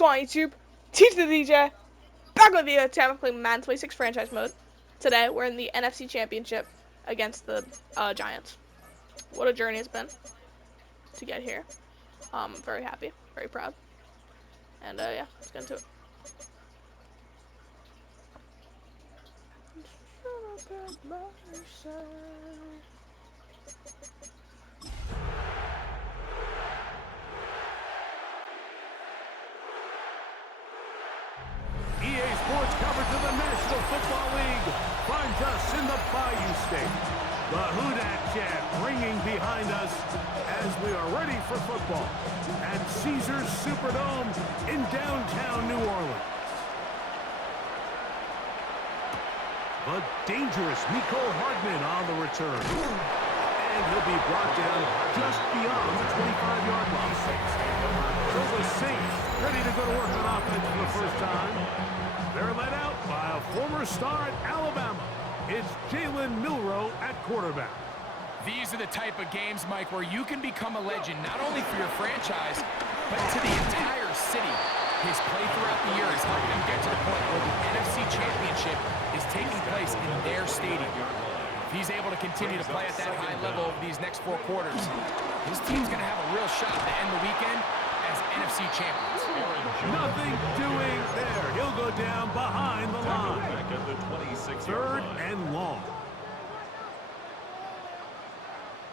going on YouTube? Teach the DJ. Back with you today. I'm playing Madden 26 franchise mode. Today we're in the NFC Championship against the Giants. What a journey it's been to get here. Very happy, very proud. And yeah, let's get into it. EA Sports coverage of the National Football League finds us in the Bayou State. The Houdat chant ringing behind us as we are ready for football at Caesars Superdome in downtown New Orleans. The dangerous Nicole Hardman on the return. And he'll be brought down just beyond the 25-yard line. So the Saints ready to go to work on offense for the first time. They're led out by a former star at Alabama. It's Jalen Milroe at quarterback. These are the type of games, Mike, where you can become a legend, not only for your franchise, but to the entire city. His play throughout the year is helping him get to the point where the NFC Championship is taking place in their stadium. If he's able to continue to play at that high level over these next 4 quarters, his team's going to have a real shot to end the weekend as NFC champions. Nothing doing there. He'll go down behind the line. 3rd and long.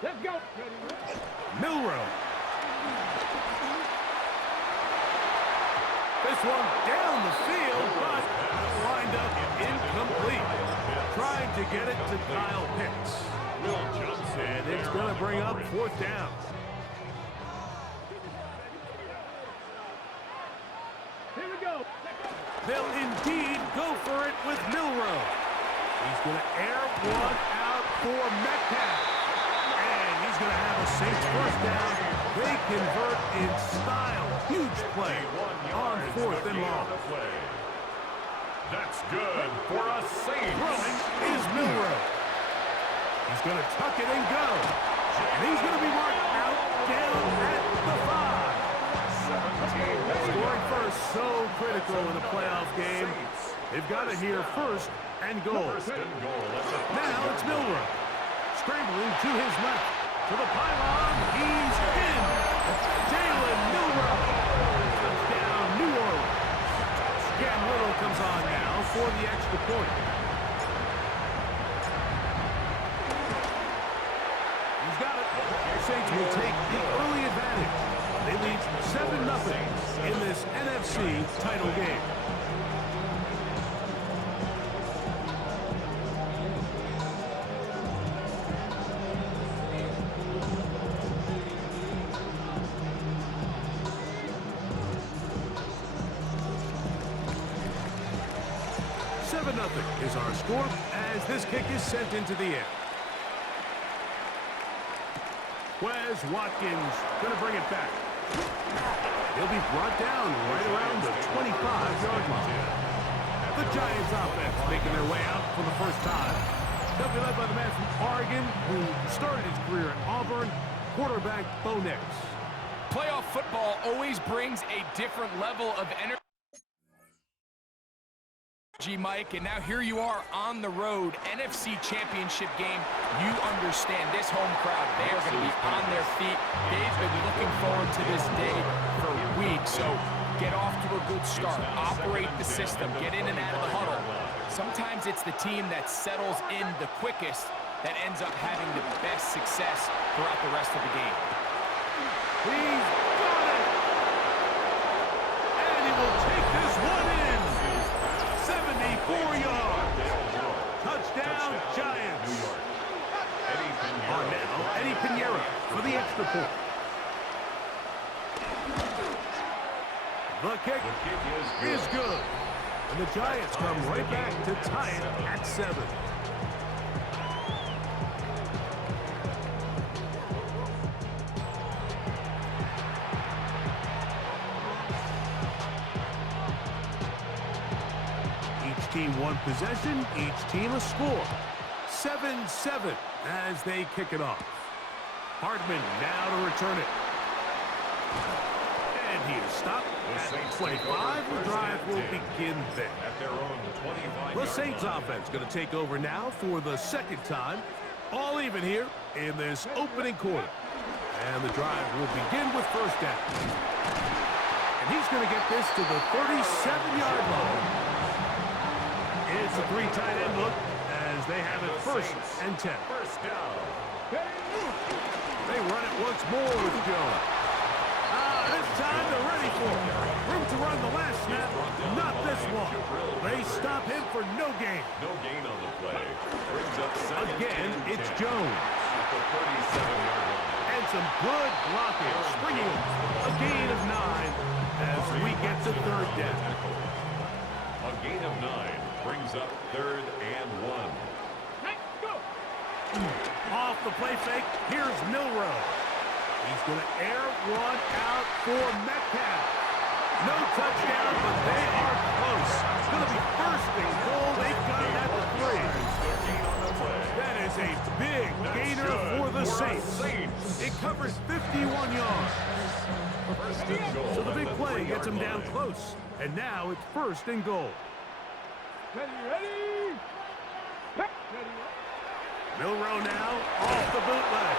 Let's go. Milroe. This one down the field, but lined up incomplete. Trying to get it to Kyle Pitts. And it's going to bring up 4th down. Here we go. They'll indeed go for it with Milroe. He's going to air one out for Metcalf. And he's going to have a Saints first down. They convert in style. Huge play on 4th and long. That's good for a Saints. Throwing is Milroe. He's going to tuck it and go. And he's going to be marked out down at the 5. Scoring first, so critical in a playoff game. They've got to hear first and goal. Now it's Milroe. Scrambling to his left. To the pylon. He's in. Jalen Milroe. Touchdown, New Orleans. Cam Little comes on now for the extra point. He's got it. The Saints will take the early advantage. They lead 7-0 in this NFC title game. Nothing is our score as this kick is sent into the air. Wes Watkins going to bring it back. He'll be brought down right around the 25-yard line. The Giants offense making their way out for the first time. They'll be led by the man from Oregon who started his career at Auburn, quarterback Bo Nix. Playoff football always brings a different level of energy, Mike, and now here you are on the road, NFC Championship game. You understand this home crowd, they are going to be on their feet. They've been looking forward to this day for weeks, so get off to a good start. Operate the system, get in and out of the huddle. Sometimes it's the team that settles in the quickest that ends up having the best success throughout the rest of the game. He's got it! And he will take this one in. 74 yards. Touchdown, Giants. On now, Eddie Pinheiro for the extra point. The kick is good. And the Giants come right back to tie it at 7. Each team one possession, each team a score. 7-7 as they kick it off. Hardman now to return it. And he is stopped At 25, the drive will begin there. At their own 25. The Saints offense going to take over now for the second time. All even here in this opening quarter. And the drive will begin with first down. And he's going to get this to the 37-yard line. It's a three tight end look as they have it first and 10. First down. They run it once more with Jones. This time they're ready for it. Room to run the last snap, not this one. They stop him for no gain. No gain on the play. Brings up Again, it's Jones. at the 37-yard line. And some good blocking, springing a gain of 9 as we get to third down. A gain of 9 brings up 3rd and 1. Off the play fake, here's Milroe. He's going to air one out for Metcalf. No touchdown, but they are close. It's going to be first and goal. They've got it at the 3. That is a big gainer for the Saints. It covers 51 yards. So the big play gets them down close. And now it's first and goal. Milroe now off the bootleg.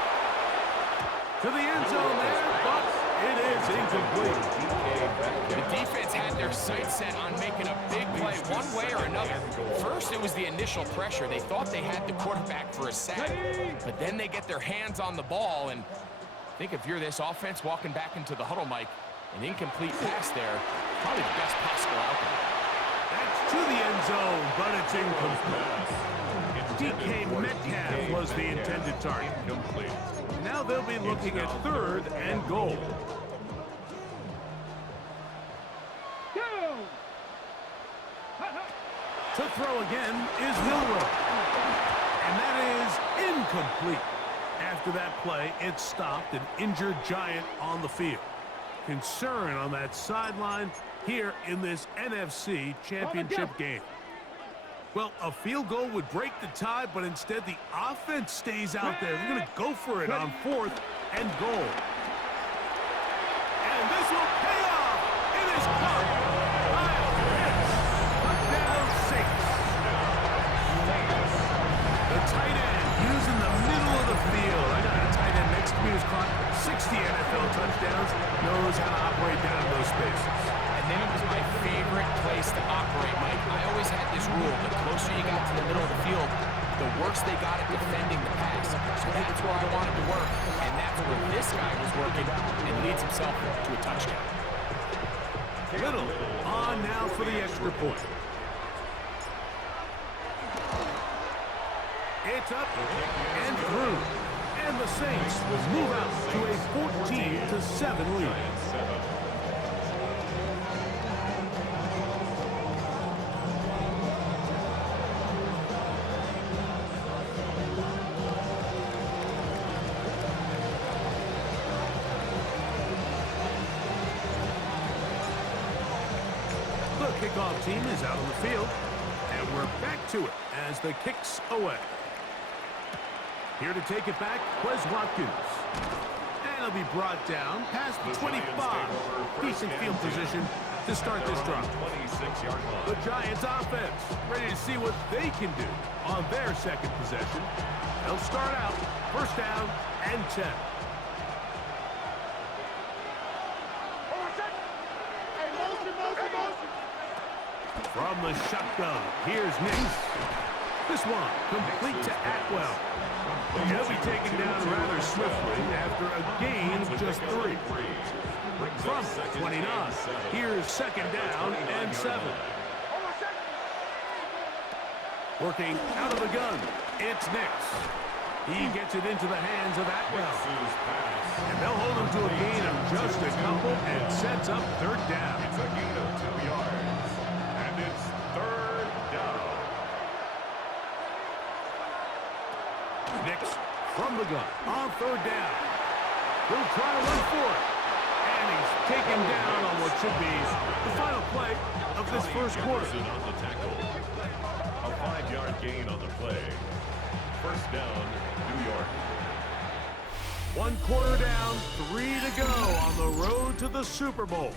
To the end zone there, but it is incomplete. The defense had their sights set on making a big play one way or another. First, it was the initial pressure. They thought they had the quarterback for a sack, but then they get their hands on the ball, and I think if you're this offense walking back into the huddle, Mike, an incomplete pass there, probably the best possible outcome. That's to the end zone, but it's incomplete. DK Metcalf was the intended target. Now they'll be looking at third and goal. To throw again is Milroe. And that is incomplete. After that play, it stopped an injured Giant on the field. Concern on that sideline here in this NFC Championship game. Well, a field goal would break the tie, but instead the offense stays out there. They're going to go for it on fourth and goal. And this will pay off. It is caught. Touchdown Saints. The tight end using the middle of the field. I got a tight end next to me who's caught 60 NFL touchdowns. Knows how to operate down in those spaces. And then it was my favorite place to operate, Mike. I always had this rule: the closer you got to the middle of the field, the worse they got at defending the pass. So that's where I wanted to work, and that's where this guy was working and leads himself to a touchdown. Little on now for the extra point. It's up and through. And the Saints will move out to a 14-7 lead. The kickoff team is out on the field, and we're back to it as the kick's away. Here to take it back, Wes Watkins. And he'll be brought down past the 25. Decent field position to start this drive. The Giants offense ready to see what they can do on their second possession. They'll start out first down and 10. From the shotgun, here's Nix. This one complete to Atwell. He'll be taken down rather swiftly after a gain of just 3. From 29, here's second down and 7. Working out of the gun, it's Nix. He gets it into the hands of Atwell. And they'll hold him to a gain of just a couple and sets up third down. It's a gain of 2 yards. And it's third down. Nix from the gun on third down. He'll try to run for it. And he's taken down on what should be the final play of this first quarter. On the tackle. A 5-yard gain on the play. First down, New York. 1 quarter down, 3 to go on the road to the Super Bowl.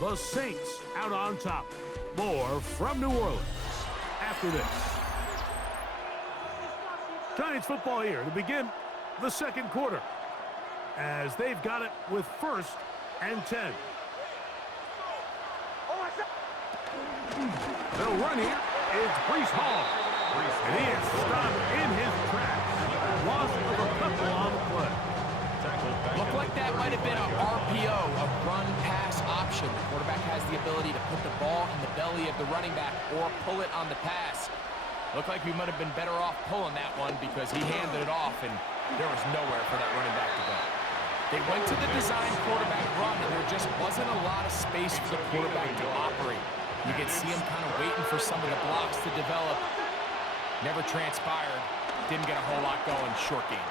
The Saints out on top. More from New Orleans after this. Giants football here to begin the second quarter, as they've got it with 1st and 10. They'll run here. It's Breece Hall. And he is stopped in his tracks. Loss of a couple on the play. Looked like that might have been a RPO, a run-pass option. The quarterback has the ability to put the ball in the belly of the running back or pull it on the pass. Looked like we might have been better off pulling that one because he handed it off, and there was nowhere for that running back to go. They went to the design quarterback run, and there just wasn't a lot of space for the quarterback to operate. You could see him kind of waiting for some of the blocks to develop. Never transpired. Didn't get a whole lot going. Short game.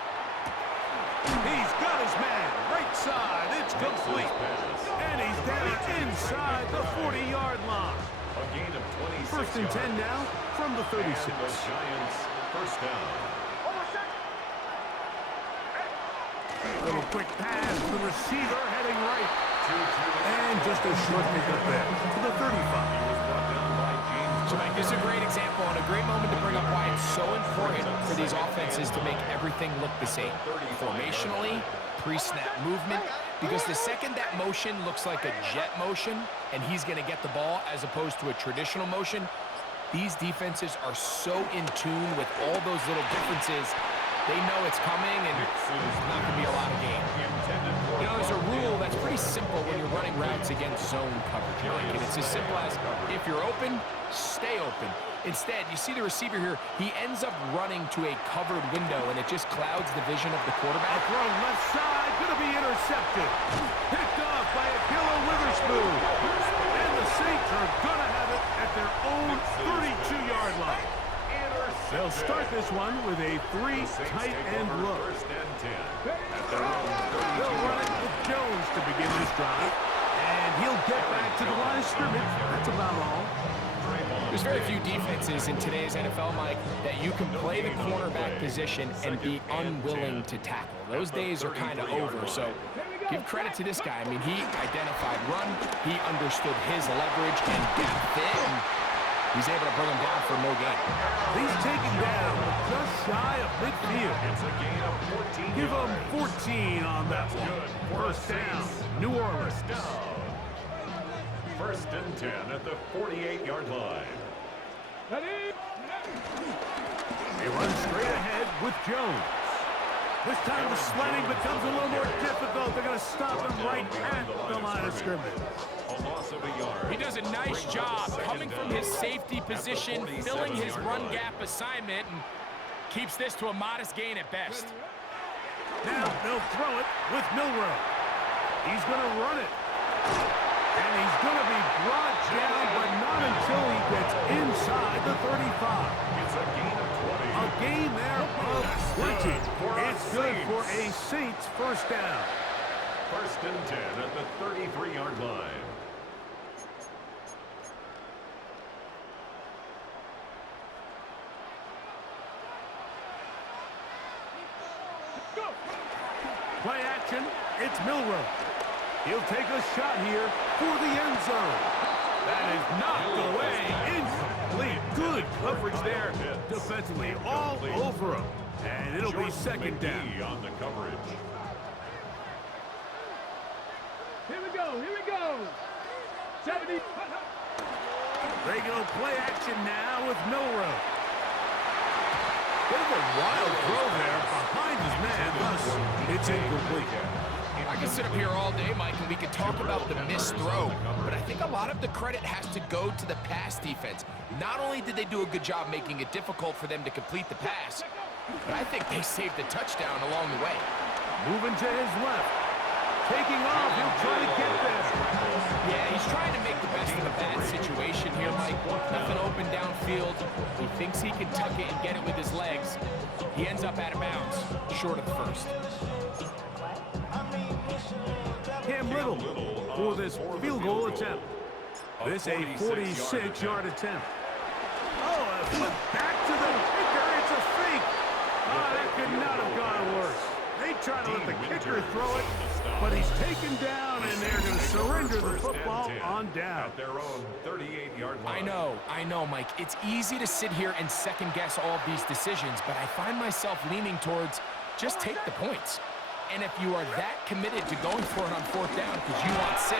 He's got his man. Right side. It's complete. And he's down inside the 40-yard line. A gain of 26 1st and 10 now from the 36. And the Giants first down. Little quick pass to the receiver heading right. And just a short pickup there to the 35. So, Mike, this is a great example and a great moment to bring up why it's so important for these offenses to make everything look the same. Formationally, pre-snap movement, because the second that motion looks like a jet motion and he's going to get the ball as opposed to a traditional motion, these defenses are so in tune with all those little differences. They know it's coming, and there's not going to be a lot of game. You know, there's a rule that's pretty simple when you're running routes against zone coverage, Mike, and it's as simple as if you're open, stay open. Instead, you see the receiver here, he ends up running to a covered window, and it just clouds the vision of the quarterback. Throw left side, going to be intercepted. Picked off by Akilla Witherspoon. And the Saints are going to have it at their own 32-yard line. They'll start this one with a 3 tight end look. They'll run it with Jones to begin this drive. And he'll get back to the line of scrimmage. That's about all. There's very few defenses in today's NFL, Mike, that you can play the cornerback position and be unwilling to tackle. Those days are kind of over, so give credit to this guy. I mean, he identified run, he understood his leverage and gap fit, and he's able to bring him down for no gain. He's taken down just shy of midfield. It's a gain of 14. Give him 14 on that one. First down, New Orleans. First and 10 at the 48-yard line. They run straight ahead with Jones. This time the sledding becomes a little more difficult. They're going to stop him right at the line of scrimmage. A loss of a yard. He does a nice job coming from his safety position, filling his run gap assignment, and keeps this to a modest gain at best. Now they'll throw it with Milroe. He's going to run it. And he's going to be brought down, but not until he gets inside the 35. It's a gain of 20. A gain there of 20. It's good for a Saints first down. First and 10 at the 33-yard line. Play action. It's Milroe. He'll take a shot here for the end zone. That is knocked away. Incomplete. Good coverage there defensively all over him. And it'll be second down. On the coverage. Here we go. 70. They go play action now with Milroe. Bit of a wild throw there behind his man. Thus, it's incomplete. I can sit up here all day, Mike, and we could talk about the missed throw, but I think a lot of the credit has to go to the pass defense. Not only did they do a good job making it difficult for them to complete the pass, but I think they saved the touchdown along the way. Moving to his left. Taking off, he'll try to get there. Yeah, he's trying to make the best of a bad situation here, Mike. Nothing open downfield. He thinks he can tuck it and get it with his legs. He ends up out of bounds, short of the first. Cam Little for this field goal attempt. This a 46-yard attempt. Oh, a flip back to the kicker. It's a fake. Oh, that could not have gone worse. They try to let the kicker throw it, but he's taken down, and they're going to surrender the football on down. At their own 38-yard line. I know, Mike. It's easy to sit here and second-guess all of these decisions, but I find myself leaning towards just take the points. And if you are that committed to going for it on fourth down because you want 6,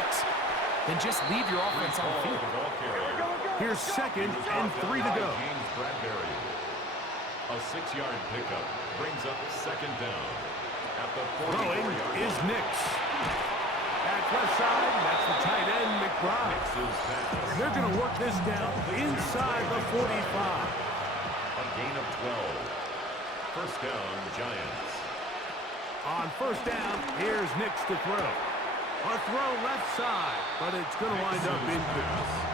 then just leave your offense on the field. Here's 2nd and 3 to go. A 6-yard pickup brings up 2nd down. At the throwing is Nix. At left side, that's the tight end, McBride. They're going to work this down inside the 45. A gain of 12. First down, Giants. On first down, here's Nix to throw. A throw left side, but it's going to wind up incomplete.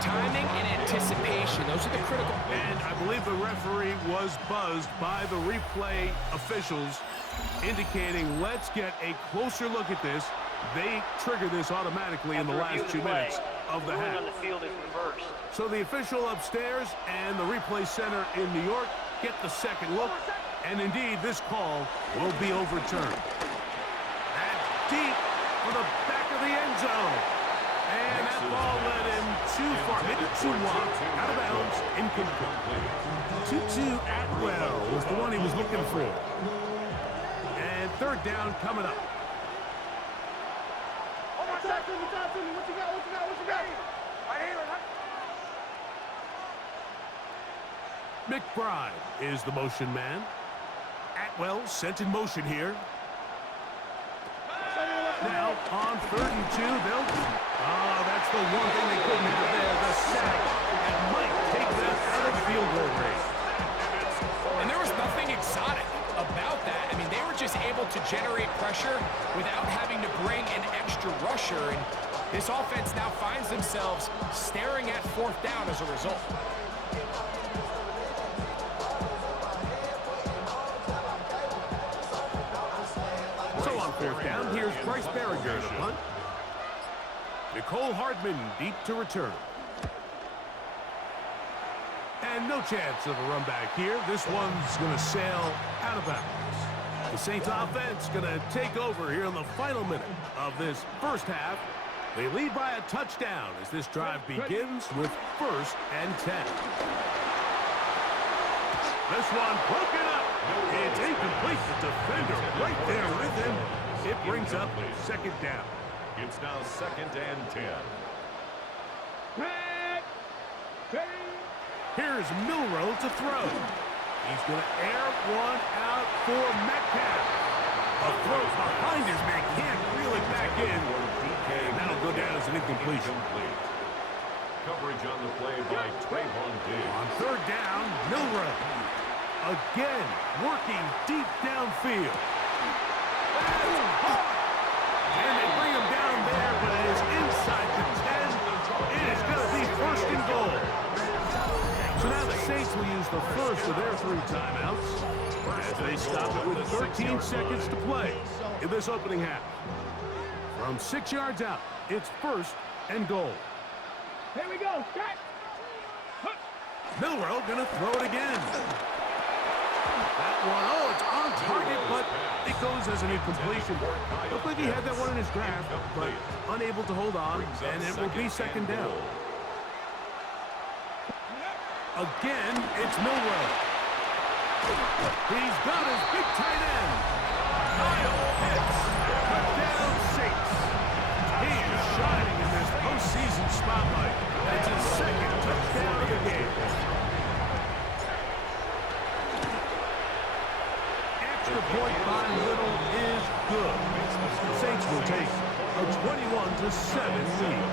Timing and anticipation, those are the critical. And I believe the referee was buzzed by the replay officials, indicating let's get a closer look at this. They trigger this automatically in the last 2 minutes of the half. So the official upstairs and the replay center in New York get the second look, and indeed this call will be overturned. That's deep for the back of the end zone. And that ball led him too far, maybe too wide, out of bounds, incomplete. Tutu Atwell was the one he was looking for. And third down coming up. McBride is the motion man. Atwell sent in motion here. Now on 3rd and 2, they'll... that's the one thing they couldn't have there, the sack, and might take them out of field goal range. And there was nothing exotic about that. I mean, they were just able to generate pressure without having to bring an extra rusher, and this offense now finds themselves staring at fourth down as a result. So on fourth down, here's Bryce Berringer to punt. Nicole Hardman deep to return. And no chance of a run back here. This one's going to sail out of bounds. The Saints offense going to take over here in the final minute of this first half. They lead by a touchdown as this drive begins with 1st and 10. This one broken up. It's incomplete. The defender right there with him. It brings up 2nd down. It's now 2nd and 10. Here's Milrow to throw. He's going to air one out for Metcalf. A throw behind his man, can't reel it back in. And that'll go down as an incompletion. Coverage on the play by Trayvon Diggs. On 3rd down, Milrow. Again, working deep downfield. And they bring him down there, but it is inside the 10. It is going to be 1st and goal. So now the Saints will use the first of their 3 timeouts as they stop it with 13 seconds to play in this opening half. From 6 yards out, it's 1st and goal. Here we go. Milrow going to throw it again. That one, it's on target, but it goes as an incompletion. Looked like he had that one in his grasp, but unable to hold on, and it will be 2nd down. Again, it's Milrow. He's got his big tight end. Kyle Pitts. Touchdown Saints. He is shining in this postseason spotlight. That's his 2nd touchdown of the game. Extra point by Little is good. The Saints will take a 21-7 lead.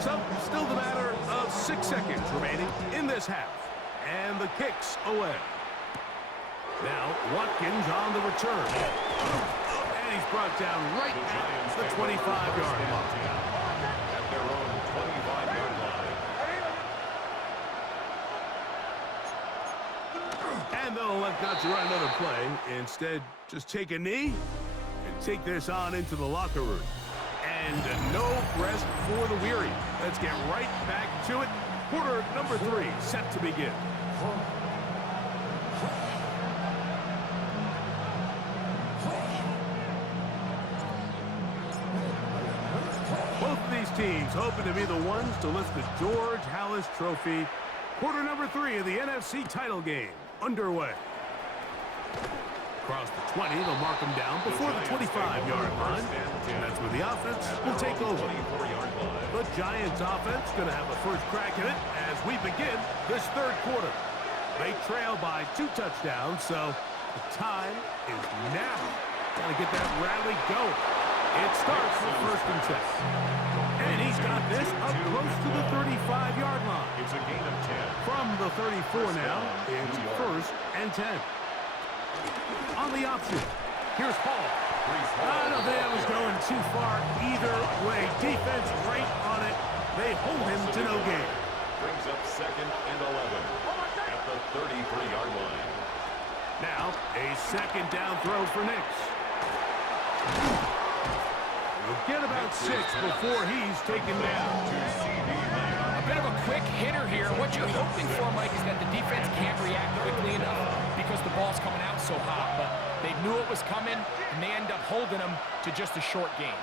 So, still the matter of 6 seconds remaining in this half. And the kick's away. Now, Watkins on the return. And he's brought down right at the 25-yard line. At their own 25-yard line. And they'll elect not to run another play. Instead, just take a knee and take this on into the locker room. And no rest for the weary. Let's get right back to it. Quarter number 3 set to begin. Both of these teams hoping to be the ones to lift the George Halas Trophy. Quarter number 3 of the NFC title game underway. Across the 20, they'll mark them down before the 25-yard line. And that's where the offense will take over. The Giants offense going to have a first crack at it as we begin this third quarter. They trail by 2 touchdowns, so the time is now. Got to get that rally going. It starts with first and 10. And he's got this up close to the 35-yard line. It's a gain of 10. From the 34 now, it's first and 10. On the option, here's Hall. I don't think that was going too far either way. Defense right on it. They hold him to no gain. Brings up second and 11 at the 33-yard line. Now, a second down throw for Nix. We'll get about 6 before he's taken down. A bit of a quick hitter here. What you're hoping for, Mike, is that the defense can't react quickly enough because the ball's coming out so hot. But they knew it was coming, and they end up holding them to just a short gain.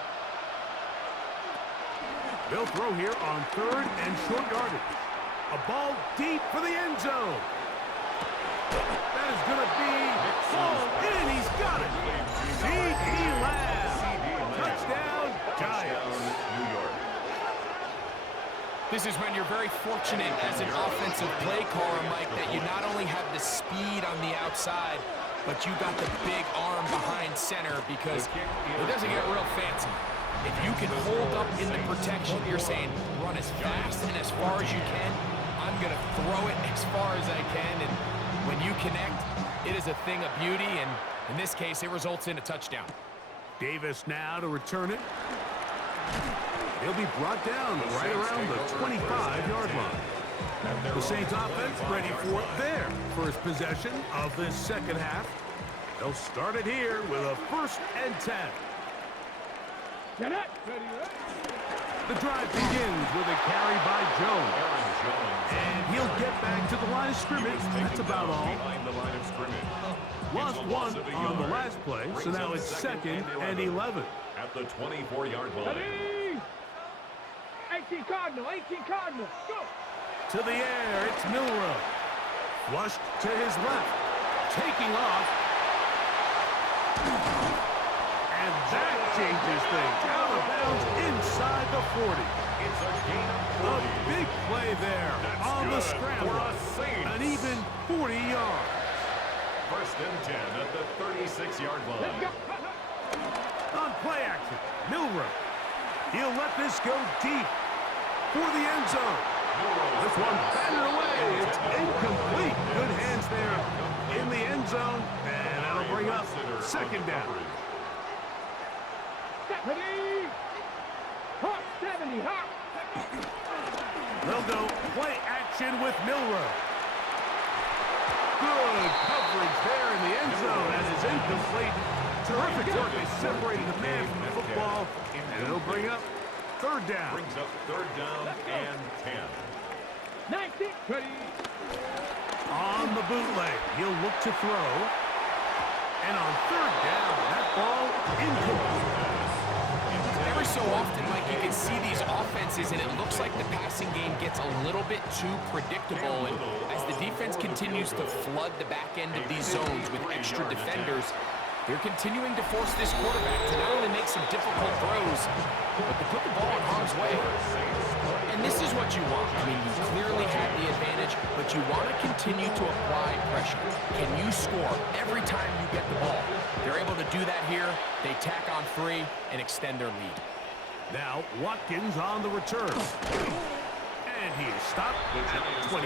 They'll throw here on third and short yardage. A ball deep for the end zone. That is going to be hauled in. He's got it. C.D. Lamb. Touchdown, Giants. New York. This is when you're very fortunate as an offensive play caller, Mike, that you not only have the speed on the outside, but you got the big arm behind center because it doesn't get real fancy. If you can hold up in the protection, you're saying run as fast and as far as you can. I'm going to throw it as far as I can, and when you connect, it is a thing of beauty, and in this case, it results in a touchdown. Davis now to return it. He'll be brought down right around the 25-yard line. The Saints offense ready for their first possession of this second half. They'll start it here with a first and 10. The drive begins with a carry by Jones. And he'll get back to the line of scrimmage. That's about all. Lost one on the last play, so now it's second and 11. At the 24-yard line. 18 Cardinal, 18 Cardinal, go! To the air, it's Milrow. Flushed to his left. Taking off. And that changes things. Out of bounds inside the 40. It's a gain of 40. A big play there on the scramble. An even 40 yards. First and 10 at the 36-yard line. On play action, Milrow. He'll let this go deep for the end zone. This one batted away. It's incomplete. Good hands there in the end zone. And that'll bring up second down. 70! Hot 70, hot! They'll go play action with Milrow. Good coverage there in the end zone. That is incomplete. Terrific work. They separated the man from the football. And it'll bring up third down. Brings up third down and 10. 19, ready! On the bootleg, he'll look to throw. And on third down, that ball incomplete. Every so often, Mike, you can see these offenses, and it looks like the passing game gets a little bit too predictable. And as the defense continues to flood the back end of these zones with extra defenders, they're continuing to force this quarterback to not only make some difficult throws, but to put the ball in harm's way. And this is what you want. I mean, you clearly have the advantage, but you want to continue to apply pressure. Can you score every time you get the ball? They're able to do that here. They tack on 3 and extend their lead. Now, Watkins on the return. And he is stopped at 25.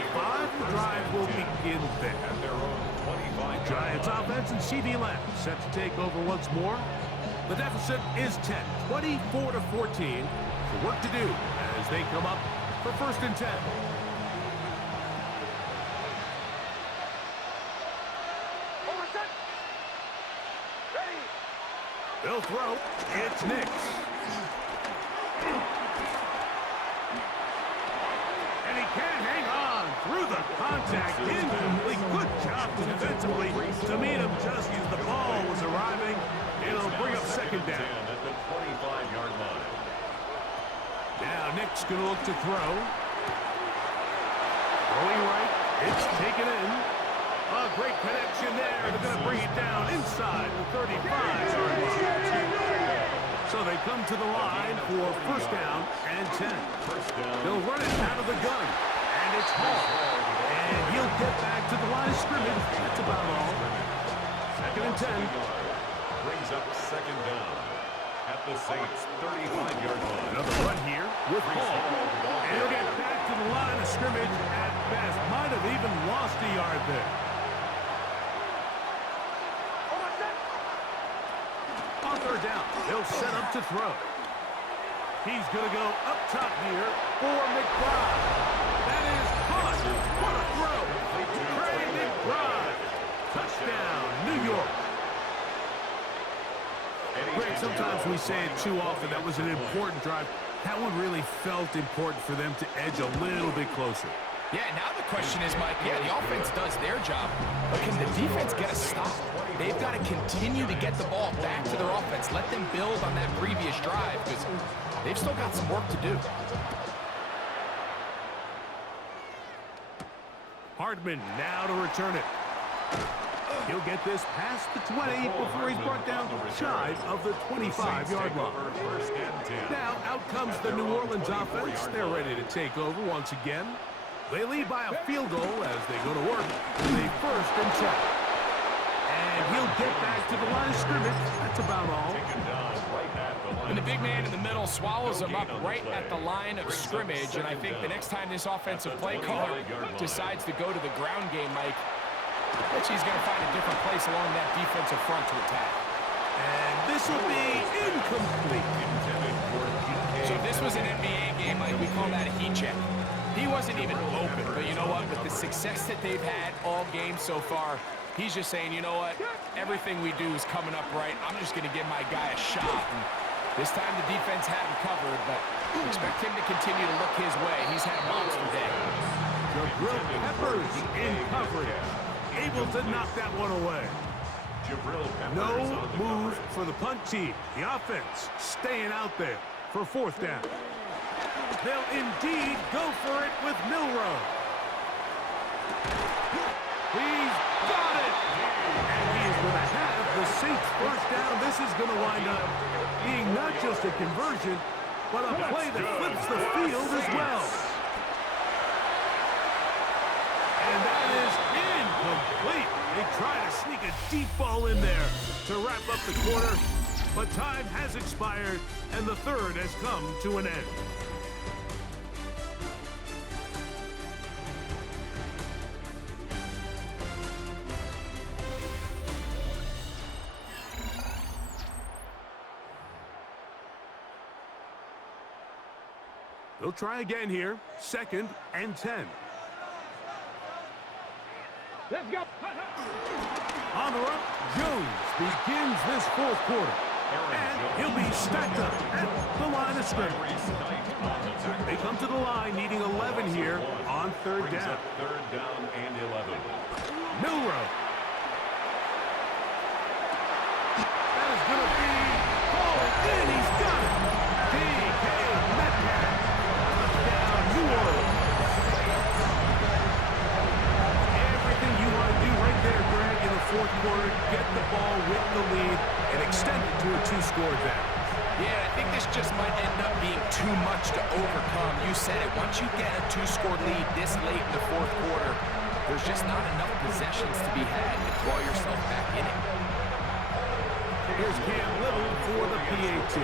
The drive will begin there. At their own 25. Giants offense and C.D. Lamb set to take over once more. The deficit is 10, 24-14. The work to do as they come up for first and 10. They'll throw. It's Nix. And he can't hang on through the contact. Incomplete. Good job defensively to meet him just as the ball was arriving. It'll bring up second down. At the 25-yard line. Now Nick's going to look to throw. Throwing right. It's taken in. A great connection there. They're going to bring it down inside the 35-yard line. So they come to the line for first down and 10. They'll run it out of the gun. And it's Hall. And he'll get back to the line of scrimmage. That's about all. Second and 10. Brings up second down at the Saints' 35-yard line. Another run here with Hall. And he'll get back to the line of scrimmage at best. Might have even lost a yard there. On third down, he'll set up to throw. He's going to go up top here for McBride. That is caught. What a throw. Trey McBride. Touchdown, New York. Greg, sometimes we say it too often. That was an important drive. That one really felt important for them to edge a little bit closer. Yeah, now the question is, Mike, yeah, the offense does their job, but can the defense get a stop? They've got to continue to get the ball back to their offense. Let them build on that previous drive because they've still got some work to do. Hardman now to return it. He'll get this past the 20 before he's brought down shy of the 25-yard line. Now out comes the New Orleans offense. They're ready to take over once again. They lead by a field goal as they go to work with a first and 10. And he'll get back to the line of scrimmage. That's about all. And the big man in the middle swallows him up right at the line of scrimmage. And I think the next time this offensive play caller decides to go to the ground game, Mike, I bet he's going to find a different place along that defensive front to attack. And this will be incomplete. So if this was an NBA game, Mike, we call that a heat check. He wasn't even open, but you know what? With the success that they've had all game so far, he's just saying, you know what? Everything we do is coming up right. I'm just going to give my guy a shot. And this time the defense had him covered, but expect him to continue to look his way. He's had a monster day. Jabril Peppers in coverage. Able to knock that one away. No move for the punt team. The offense staying out there for fourth down. They'll indeed go for it with Milroe. He's got it! And he is going to have the Saints first down. This is going to wind up being not just a conversion, but a play that flips the field as well. And that is incomplete. They try to sneak a deep ball in there to wrap up the quarter, but time has expired, and the third has come to an end. They'll try again here. Second and 10. Let's go. On the run, Jones begins this fourth quarter. And he'll be stacked up at the line of scrimmage. They come to the line needing 11 here on third down. Third down and 11. Milroe. That is going to be called in. He's got it. DK Metcalf. Touchdown, New Orleans. Everything you want to do right there, Greg, in the fourth quarter, get the ball with the lead and extend it to a two-score advantage. Yeah, I think this just might end up being too much to overcome. You said it. Once you get a two-score lead this late in the fourth quarter, there's just not enough possessions to be had to draw yourself back in it. Here's Cam Little for the PAT.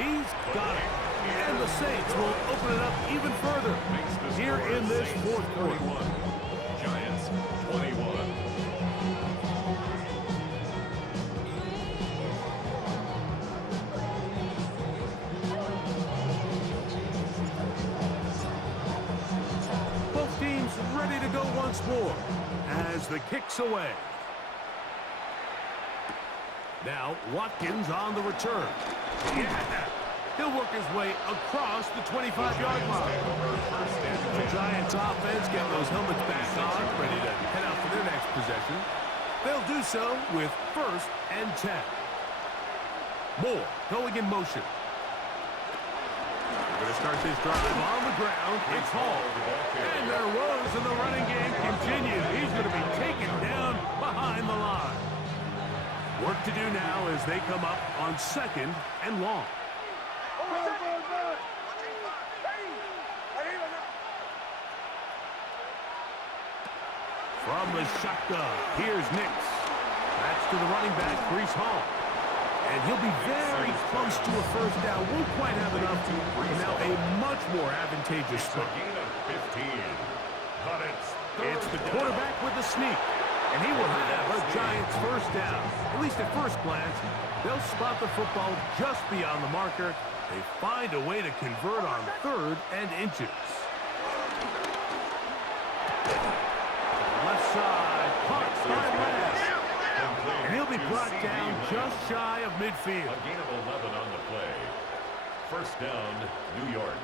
He's got it. And the Saints will open it up even further here in this fourth quarter. Giants 21. Both teams ready to go once more as the kick's away. Now Watkins on the return. Yeah. He'll work his way across the 25-yard line. The Giants offense getting those helmets back on, ready to head out for their next possession. They'll do so with 1st and 10. Moore going in motion. They're going to start this drive on the ground. It's Hall. And their woes in the running game continue. He's going to be taken down behind the line. Work to do now as they come up on 2nd and long. From the shotgun, here's Nix. That's to the running back, Breece Hall. And he'll be very close to a 1st down. Won't quite have enough to now a much more advantageous spot. It's the quarterback with the sneak. And he will have a Giants 1st down. At least at first glance, they'll spot the football just beyond the marker. They find a way to convert on 3rd and inches. Left side, caught by Lamb. And he'll be brought down just shy of midfield. A gain of 11 on the play. 1st down, New York.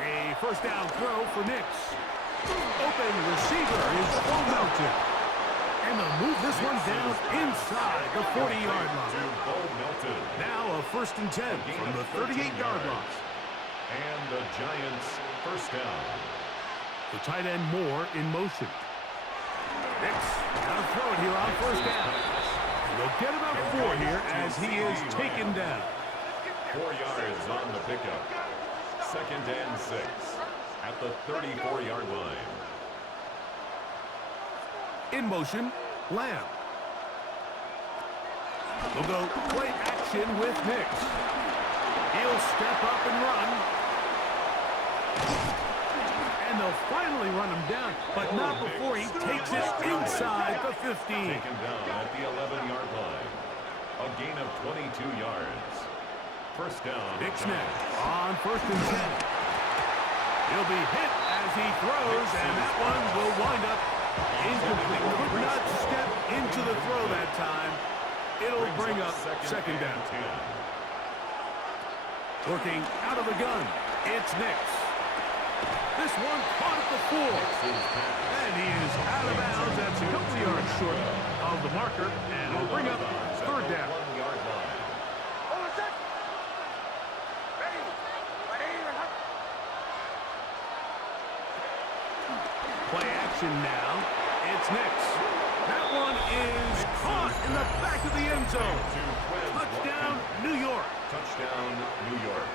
A 1st down throw for Nix. Open receiver is Bo Melton. And they'll move this one down inside the 40-yard line. Now a 1st and 10 from the 38-yard line. And the Giants 1st down. The tight end Moore in motion. Nix got to throw it here on 1st down. And they'll get about 4 here as he is taken down. 4 yards on the pickup. 2nd and 6 at the 34-yard line. In motion, Lamb. They'll go play action with Nix. He'll step up and run. And they'll finally run him down, but not before he takes it inside the 15. Taken down at the 11-yard line. A gain of 22 yards. 1st down. Nix now on 1st and 10. He'll be hit as he throws, and that one will wind up incomplete. Could not step into the throw that time. It'll bring up 2nd down. Working out of the gun, it's Nix. This one caught at the 4. And he is out of bounds. That's a couple yards short of the marker, and will bring up 3rd down. Play action now. It's Nix. That one is caught in the back of the end zone. Touchdown, New York. Touchdown, New York.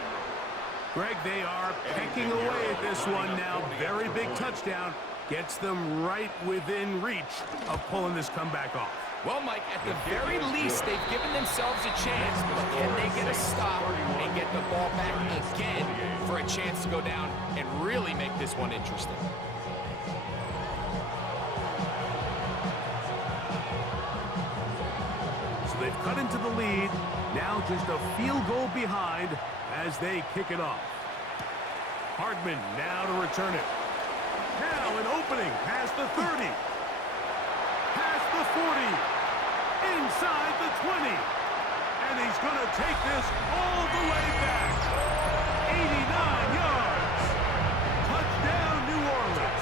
Greg, they are pecking away at this one now. Very big touchdown. Gets them right within reach of pulling this comeback off. Well, Mike, at the very least, they've given themselves a chance, but can they get a stop and get the ball back again for a chance to go down and really make this one interesting? So they've cut into the lead. Now just a field goal behind as they kick it off. Hardman now to return it. Now an opening past the 30. Past the 40. Inside the 20. And he's going to take this all the way back. 89 yards. Touchdown, New Orleans.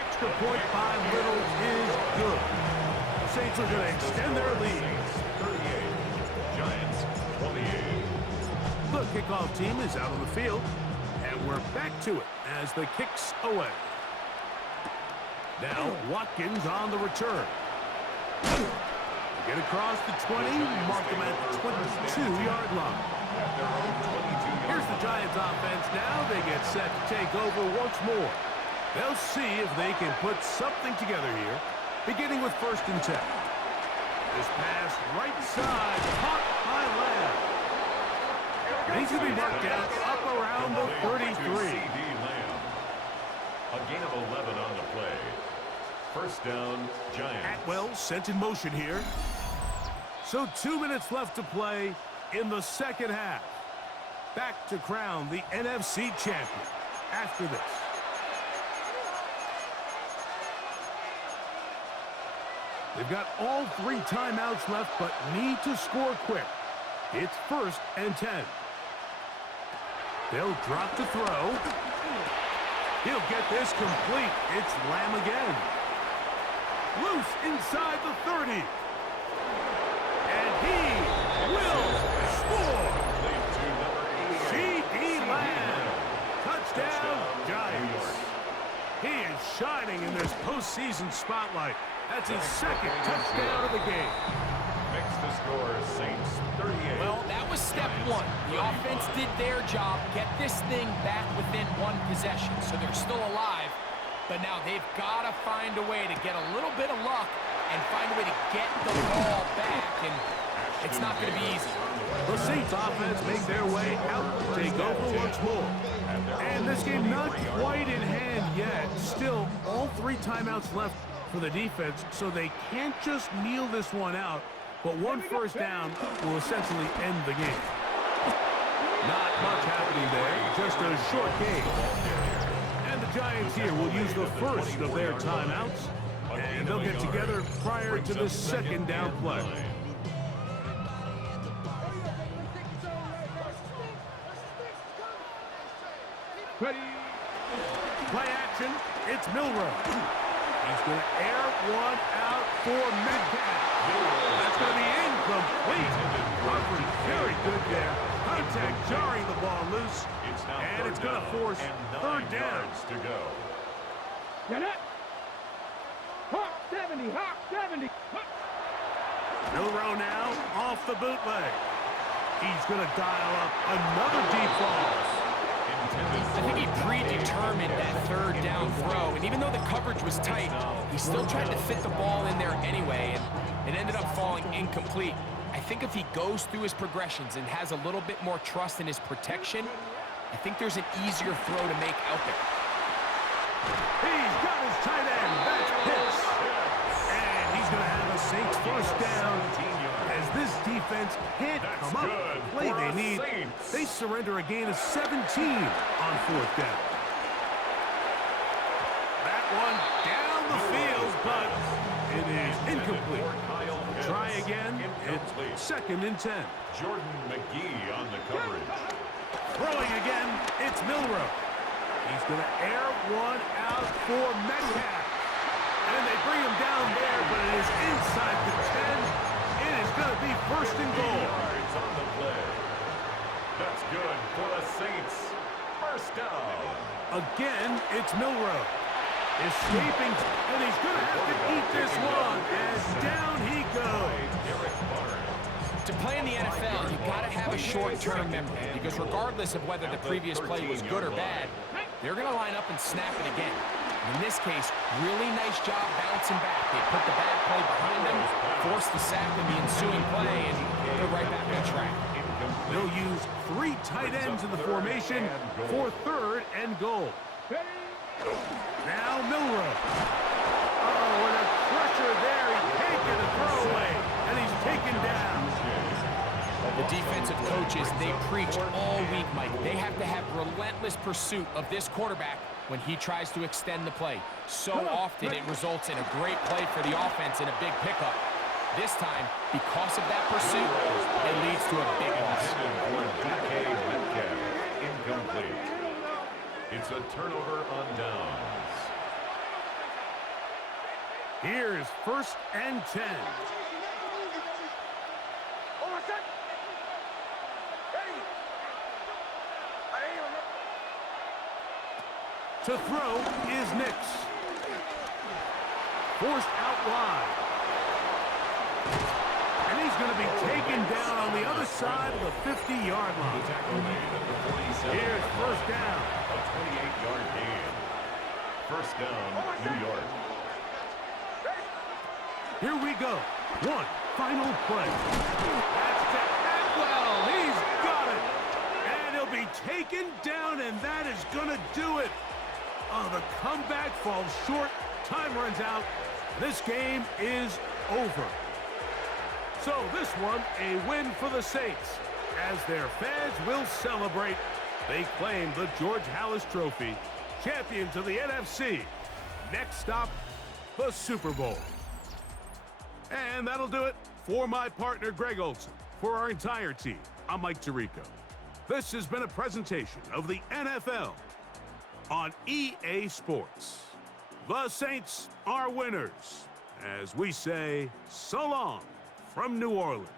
Extra point by Little is good. The Saints are going to extend their lead. 38. Giants 28. The kickoff team is out on the field, and we're back to it as the kick's away. Now Watkins on the return. Get across the 20, mark them at the 22-yard line. Here's the Giants offense now. They get set to take over once more. They'll see if they can put something together here, beginning with 1st and 10. This pass right side, caught by Lamb. And he's going to be marked down up around the 33. A gain of 11 on the play. 1st down, Giants. Atwell sent in motion here. So 2 minutes left to play in the 2nd half. Back to crown the NFC champion after this. They've got all 3 timeouts left, but need to score quick. It's 1st and 10. They'll drop the throw. He'll get this complete. It's Lamb again. Loose inside the 30. And he will score. C.D. Lamb. Touchdown, Giants. He is shining in this postseason spotlight. That's his 2nd touchdown of the game. Makes the score Saints 38. Well, that was step 1. The offense did their job, get this thing back within 1 possession, so they're still alive. But now they've got to find a way to get a little bit of luck and find a way to get the ball back, and it's not going to be easy. The Saints offense make their way out to take over once more. And this game not quite in hand yet. Still, all 3 timeouts left for the defense, so they can't just kneel this one out, but 1 first down will essentially end the game. Not much happening there, just a short game. And the Giants here will use the first of their timeouts, and they'll get together prior to the 2nd down play. Ready. Play action, it's Milroe. He's going to air one out for Metcalf. That's going to be incomplete. Coverage very good there. Contact jarring the ball loose. And it's going to force 3rd down. To go. Get it. Hawk 70. Hawk 70. Milroe now off the bootleg. He's going to dial up another deep ball. I think he predetermined that 3rd down throw, and even though the coverage was tight, he still tried to fit the ball in there anyway, and it ended up falling incomplete. I think if he goes through his progressions and has a little bit more trust in his protection, I think there's an easier throw to make out there. He's got his tight end. That's Pitts. And he's going to have a Saints first down as this defense can't come up with the play they need. They surrender a gain of 17 on 4th down. That one down the field, but it is incomplete. Try again. It's 2nd and 10. Jordan McGee on the coverage. Throwing again, it's Milroe. He's going to air one out for Metcalf. And they bring him down there, but it is inside the 10. It is going to be 1st and goal. Yards on the play. That's good for the Saints. 1st down. Again, it's Milroe. Escaping, and he's going to have to eat this one as down he goes. To play in the NFL, you've got to have a short-term memory, because regardless of whether the previous play was good or bad, they're going to line up and snap it again. In this case, really nice job bouncing back. They put the bad play behind them, forced the sack in the ensuing play, and they're right back on track. They'll use 3 tight ends in the formation for 3rd and goal. Now Milroe. Oh, and a pressure there. He can't get a throwaway, and he's taken down. The defensive coaches, they preach all week, Mike. They have to have relentless pursuit of this quarterback when he tries to extend the play. So often it results in a great play for the offense and a big pickup. This time, because of that pursuit, it leads to a big loss. Incomplete. It's a turnover on downs. Here's 1st and 10. To throw is Nix. Forced out wide. And he's going to be taken down on the other side of the 50-yard line. Here's 1st down. A 28-yard gain. 1st down, New York. Here we go. One final play. That's to Atwell. He's got it. And he'll be taken down, and that is going to do it. Oh, the comeback falls short. Time runs out. This game is over. So this one, a win for the Saints. As their fans will celebrate, they claim the George Halas Trophy. Champions of the NFC. Next stop, the Super Bowl. And that'll do it for my partner, Greg Olson. For our entire team, I'm Mike Tirico. This has been a presentation of the NFL on EA Sports. The Saints are winners, as we say so long from New Orleans.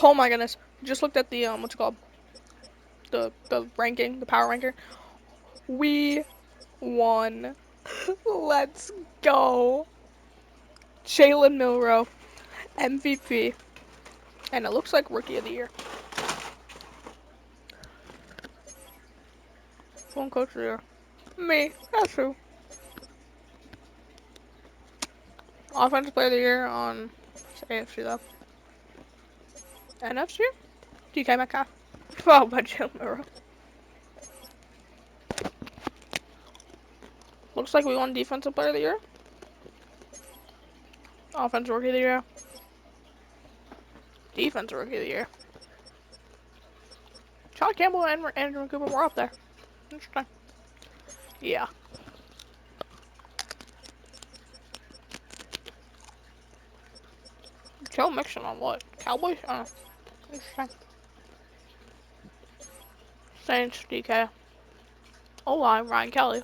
Oh my goodness. Just looked at the, what's it called? The ranking, the power ranker. We won. Let's go. Jalen Milroe, MVP. And it looks like Rookie of the Year. One Coach of the Year. Me. That's true. Offensive Player of the Year on AFC though. NFC? DK Metcalf. Oh, by Jalen Milroe. Looks like we won Defensive Player of the Year. Offensive Rookie of the Year. Defensive Rookie of the Year. Sean Campbell and Andrew Cooper were up there. Interesting. Yeah. Joe Mixon on what? Cowboys? Interesting. Saints, DK. O-line, Ryan Kelly.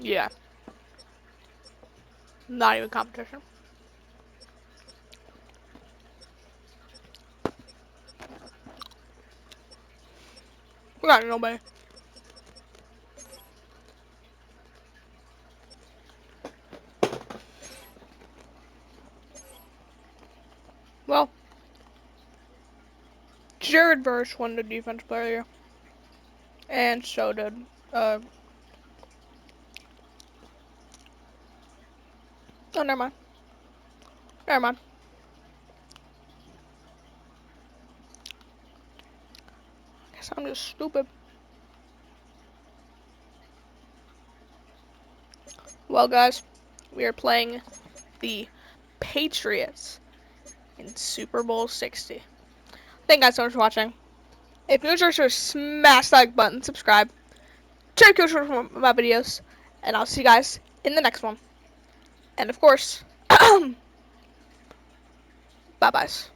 Yeah. Not even competition. We got nobody. Well, Jared Verse won the Defensive Player of the Year. And so did, oh, never mind. Never mind. Guess I'm just stupid. Well, guys, we are playing the Patriots in Super Bowl 60. Thank you guys so much for watching. If you're new, smash that like button, subscribe, check out my videos, and I'll see you guys in the next one. And of course, bye-byes.